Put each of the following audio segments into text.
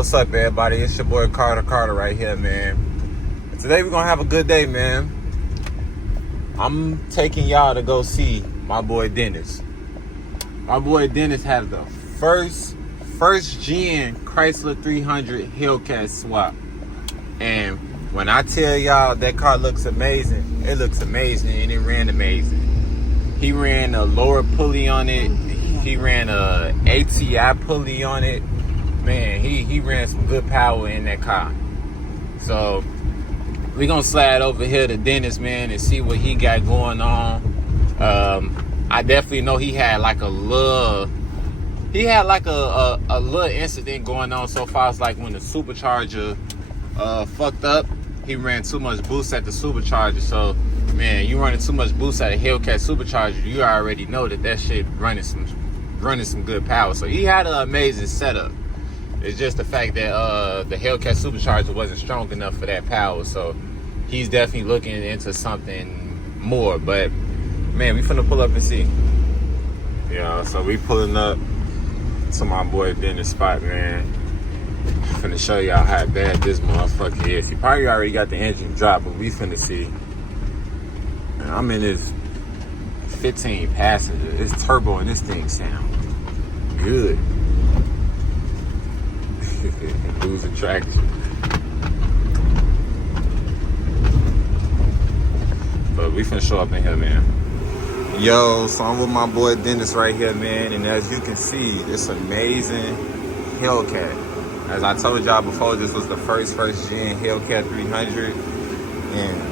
What's up, everybody? It's your boy Carter right here, man. Today we're gonna have a good day, man. I'm taking y'all to go see my boy Dennis. My boy Dennis had the first gen Chrysler 300 Hellcat swap. And when I tell y'all that car looks amazing, it looks amazing, and it ran amazing. He ran a lower pulley on it. He ran a ATI pulley on it. Man, he ran some good power in that car. So we gonna slide over here to Dennis, man, and see what he got going on. I definitely know he had like a little incident going on so far as like when the supercharger fucked up. He ran too much boost at the supercharger. So man, you running too much boost at a Hellcat supercharger, you already know that shit running some good power. So he had an amazing setup. It's just the fact that the Hellcat supercharger wasn't strong enough for that power. So he's definitely looking into something more. But man, we finna pull up and see. Yeah, so we pulling up to my boy Dennis spot, man. Finna show y'all how bad this motherfucker is. He probably already got the engine dropped, but we finna see. And I'm in this 15 passenger. It's turbo and this thing sound good. Losing traction. But we finna show up in here, man. Yo, so I'm with my boy Dennis right here, man. And as you can see, this amazing Hellcat. As I told y'all before, this was the first gen Hellcat 300. And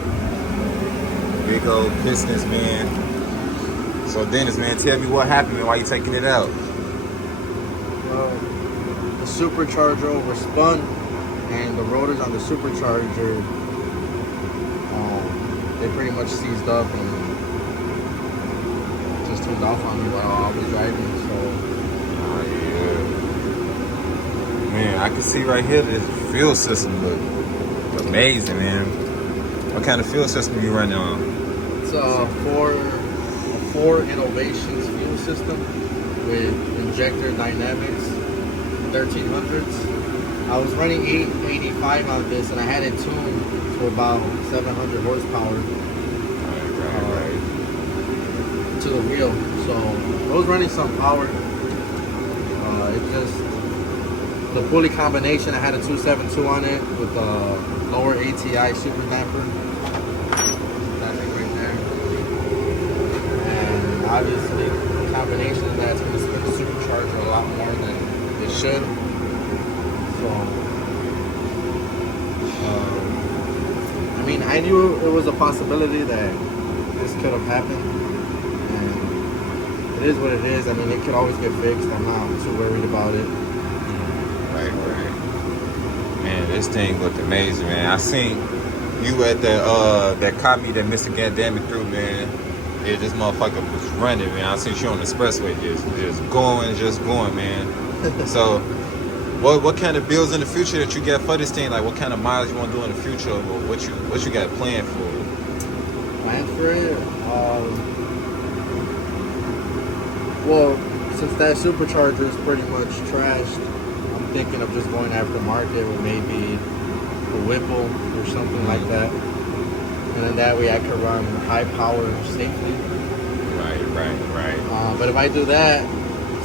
big old pistons, man. So Dennis, man, tell me what happened and why you taking it out. The supercharger overspun, and the rotors on the supercharger, they pretty much seized up and just turned off on me while I was driving. So, oh yeah, man, I can see right here this fuel system look amazing, man. What kind of fuel system you running on? It's a Ford Innovations fuel system with injector dynamics 1300s. I was running 885 on this, and I had it tuned to about 700 horsepower Right. to the wheel. So I was running some power. It just, the pulley combination, I had a 272 on it with a lower ATI super damper. That thing right there. And obviously, the combination of that's going to spin the supercharger a lot more than it should. So, I mean, I knew it was a possibility that this could have happened, and it is what it is. I mean, it could always get fixed. I'm not too worried about it. Right. Man, this thing looked amazing, man. I seen you at that caught me that Mr. Gandamic threw, man. Yeah, this motherfucker was running, man. I seen you on the expressway just going, man. So, what kind of builds in the future that you got for this thing? Like, what kind of miles you want to do in the future, or what you got planned for it? Planned for it? Well, since that supercharger is pretty much trashed, I'm thinking of just going aftermarket with maybe a Whipple or something like that. And then that way I could run high power safely. Right. But if I do that,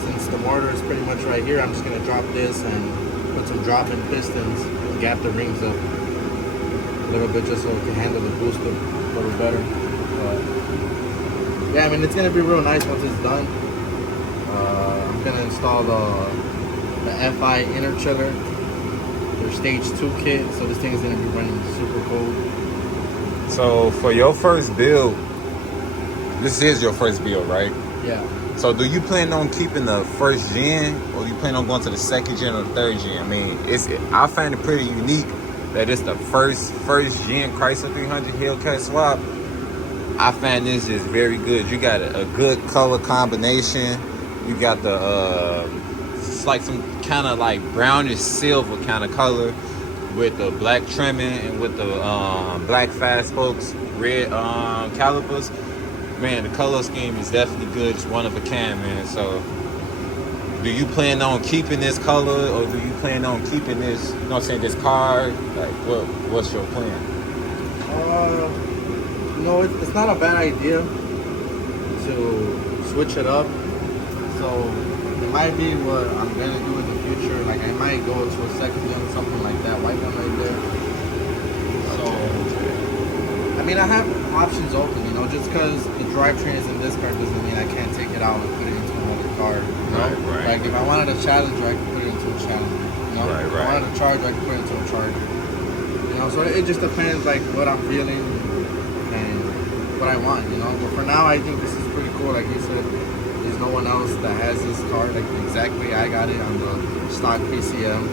since the motor is pretty much right here, I'm just going to drop this and put some drop-in pistons and gap the rings up a little bit just so it can handle the boost a little better. But yeah, I mean, it's going to be real nice once it's done. I'm going to install the FI inner chiller, their stage 2 kit, so this thing is going to be running super cold. So for your first build, this is your first build, right? Yeah. So do you plan on keeping the first gen, or you plan on going to the second gen or the third gen? I mean, I find it pretty unique that it's the first gen Chrysler 300 Hellcat swap. I find this just very good. You got a good color combination. You got the it's like some kind of like brownish silver kind of color with the black trimming and with the black fast spokes, red calipers. Man, the color scheme is definitely good. It's one of a kind, man. So do you plan on keeping this color, or do you plan on keeping this, you know what I'm saying, this car? Like, what's your plan? No, it's not a bad idea to switch it up. So it might be what I'm gonna do in the future. Like I might go to a second gen, something like that, white one right there. So I mean, I have options open, you know. Just because the drivetrain is in this car doesn't mean I can't take it out and put it into another car. You know? Right. Like if I wanted a Challenger, I could put it into a Challenger. You know, Right. If I wanted a Charger, I could put it into a Charger. You know, so it just depends like what I'm feeling and what I want. You know, but for now, I think this is pretty cool. Like you said, there's no one else that has this car like exactly. I got it on the stock PCM.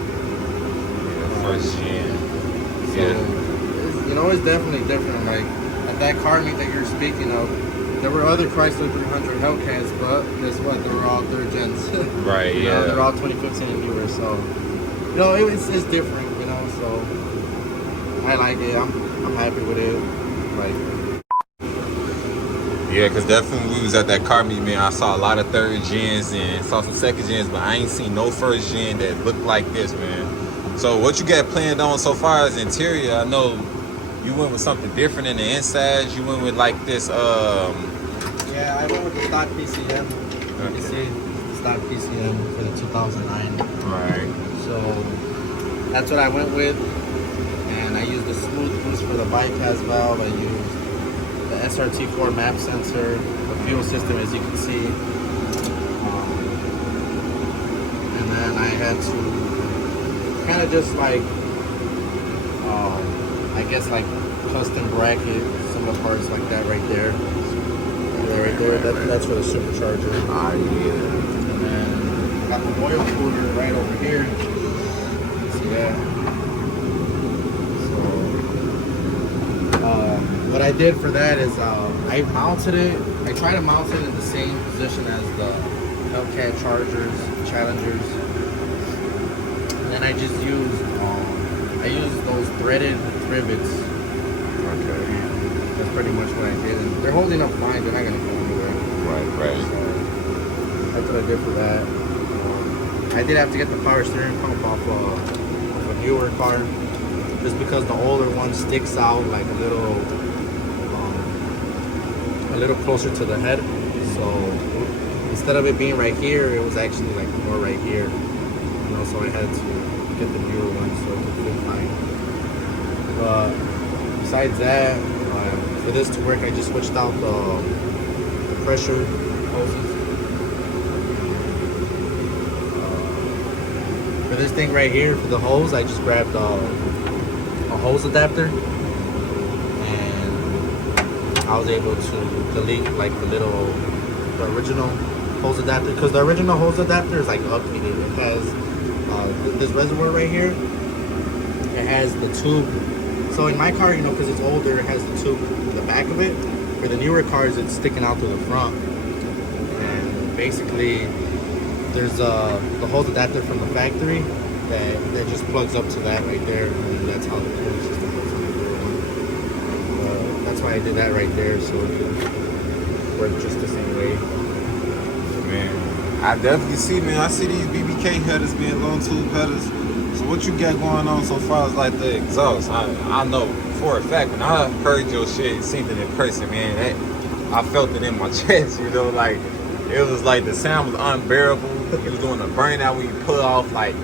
First gen. So, you know, it's definitely different. Like at that car meet that you're speaking of, there were other Chrysler 300 Hellcats, but guess what? They were all third gens. Right. You know, they're all 2015 and newer. So, you know, it's different. You know, so I like it. I'm happy with it. Like. Yeah, because definitely when we was at that car meet, man, I saw a lot of third gens and saw some second gens, but I ain't seen no first gen that looked like this, man. So what you got planned on so far as interior? I know you went with something different in the insides. You went with like this, Yeah, I went with the stock PCM. Okay. You see, the stock PCM for the 2009. Right. So that's what I went with. And I used the smooth boost for the bypass valve. I used the Srt.4 map sensor, the fuel system, as you can see. And then I had to kind of just like, I guess like custom bracket some of the parts like that right there. Right there. That's for the supercharger. Ah, yeah. And then got the oil cooler right over here. See that? What I did for that is I mounted it. I tried to mount it in the same position as the Hellcat Challengers, and then I just used those threaded rivets. Okay. That's pretty much what I did. And they're holding up fine. They're not gonna go anywhere. Right. So that's what I did for that. I did have to get the power steering pump off a newer car, just because the older one sticks out like a little closer to the head. So instead of it being right here, it was actually like more right here. You know, so I had to get the newer one so it could fit fine. But besides that, for this to work, I just switched out the pressure hoses. For this thing right here, for the hose, I just grabbed a hose adapter, and I was able to delete like the original hose adapter, because the original hose adapter is like updated. It has this reservoir right here. It has the tube. So in my car, you know, because it's older, it has the tube in the back of it. For the newer cars, it's sticking out through the front. And basically, there's the hose adapter from the factory that just plugs up to that right there, and that's how the cooling system works on the rear one. That's why I did that right there, so it could work just the same way. Man, I definitely see, man. I see these BBK headers being long tube headers. So what you got going on so far as like the exhaust? I know for a fact when I heard your shit, seen it in person, man, I felt it in my chest, you know, like it was like the sound was unbearable. You was doing a burnout when you pull off, like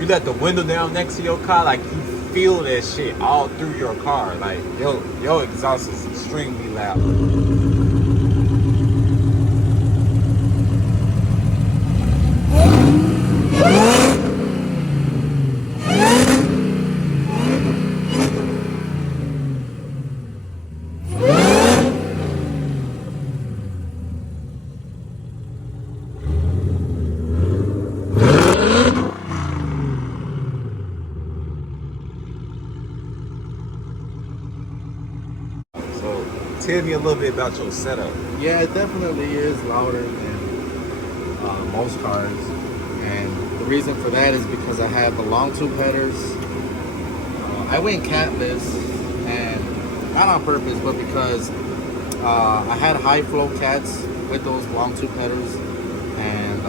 you let the window down next to your car, like you feel that shit all through your car. Like your exhaust is extremely loud. Tell me a little bit about your setup. Yeah, it definitely is louder than most cars, and the reason for that is because I have the long tube headers. I went catless, and not on purpose, but because I had high flow cats with those long tube headers, and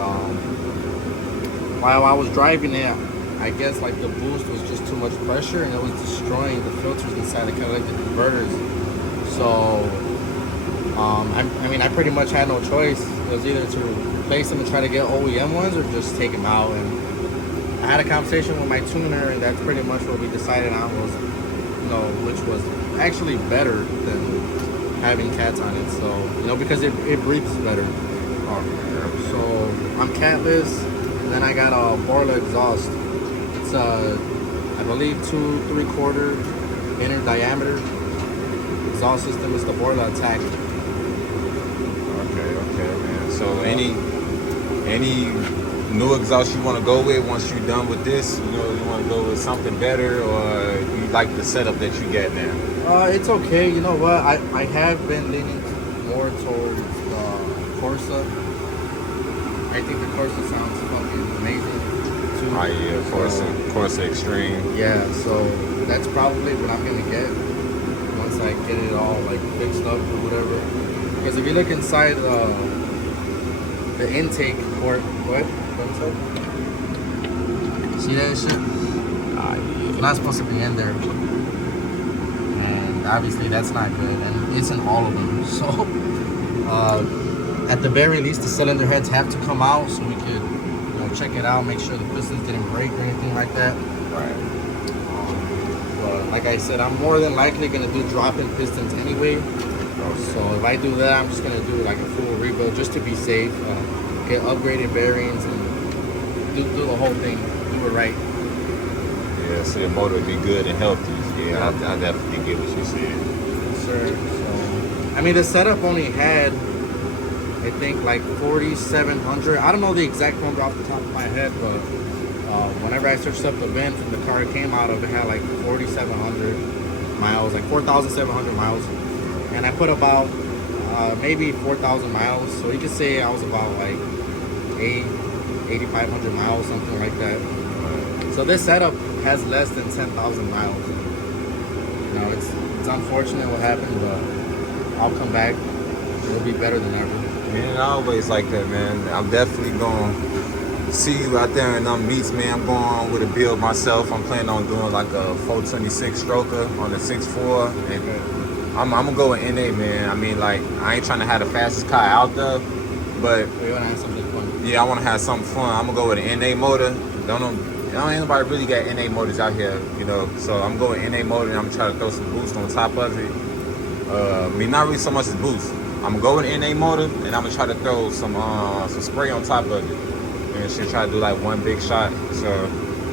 while I was driving it, I guess like the boost was just too much pressure and it was destroying the filters inside the kind of like the converters. So I mean, I pretty much had no choice. It was either to replace them and try to get OEM ones or just take them out. And I had a conversation with my tuner, and that's pretty much what we decided on was, you know, which was actually better than having cats on it. So, you know, because it breathes better. So I'm catless, and then I got a Borla exhaust. It's I believe 2 3/4 inner diameter exhaust system. Is the Borla Attack. Okay, man. So any new exhaust you want to go with once you're done with this? You know, you want to go with something better, or you like the setup that you get now? It's okay. You know what? I have been leaning more towards Corsa. I think the Corsa sounds fucking amazing too. Oh yeah, Corsa Extreme. Yeah, so that's probably what I'm gonna get once I get it all like fixed up or whatever. Because if you look inside the intake port, what? See that shit? Yeah. It's not supposed to be in there. And obviously that's not good. And it's in all of them. So at the very least the cylinder heads have to come out so we could, you know, check it out, make sure the pistons didn't break or anything like that. Right. But like I said, I'm more than likely gonna do drop-in pistons anyway. So if I do that, I'm just gonna do like a full rebuild just to be safe. Get upgraded bearings and do the whole thing. Do it right. Yeah, so your motor would be good and healthy. Yeah, I definitely get what you said. Yes, sir. So, I mean, the setup only had, I think, like 4,700. I don't know the exact number off the top of my head, but whenever I searched up the VIN from the car it came out of, it had like 4,700 miles, like 4,700 miles. And I put about maybe 4,000 miles. So you could say I was about like 8,500 miles, something like that. So this setup has less than 10,000 miles. You know, it's unfortunate what happened, but I'll come back. It'll be better than ever. Man, I always like that, man. I'm definitely going to see you out there in them meets, man. I'm going on with a build myself. I'm planning on doing like a 426 stroker on the 6.4. And I'm going to go with NA, man. I mean, like, I ain't trying to have the fastest car out there, but We want to have something fun. yeah, I want to have something fun. I'm going to go with an NA motor. Ain't nobody really got NA motors out here, you know. So I'm going with NA motor, and I'm going to try to throw some boost on top of it. I mean, not really so much as boost. I'm going to go with an NA motor, and I'm going to try to throw some spray on top of it. And should try to do like one big shot. So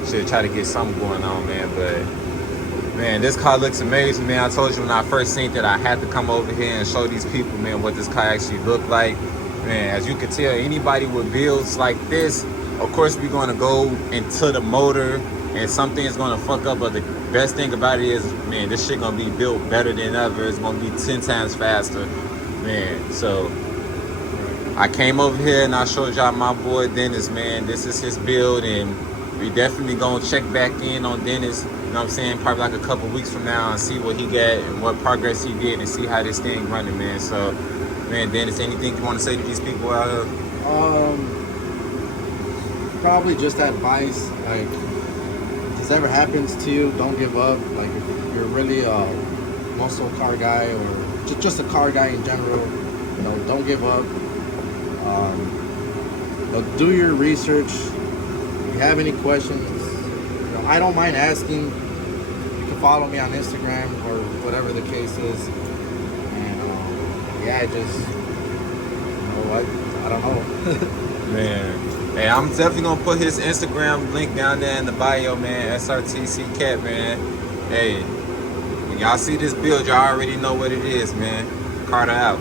should try to get something going on, man. But man, this car looks amazing, man. I told you when I first seen that I had to come over here and show these people, man, what this car actually looked like. Man, as you can tell, anybody with builds like this, of course we're going to go into the motor and something is going to fuck up, but the best thing about it is, man, this shit going to be built better than ever. It's going to be 10 times faster, man. So I came over here and I showed y'all my boy Dennis, man. This is his build, and we definitely going to check back in on Dennis, you know what I'm saying, probably like a couple weeks from now, and see what he got and what progress he did and see how this thing running, man. So, man, Dennis, anything you want to say to these people out here? Probably just advice, like, if this ever happens to you, don't give up. Like, if you're really a muscle car guy or just a car guy in general, you know, don't give up. But do your research. If you have any questions, you know, I don't mind asking. You can follow me on Instagram or whatever the case is. And yeah, you know what? I don't know. Man. Hey, I'm definitely gonna put his Instagram link down there in the bio, man. Srt.ceekat, man. Hey, when y'all see this build, y'all already know what it is, man. Carter out.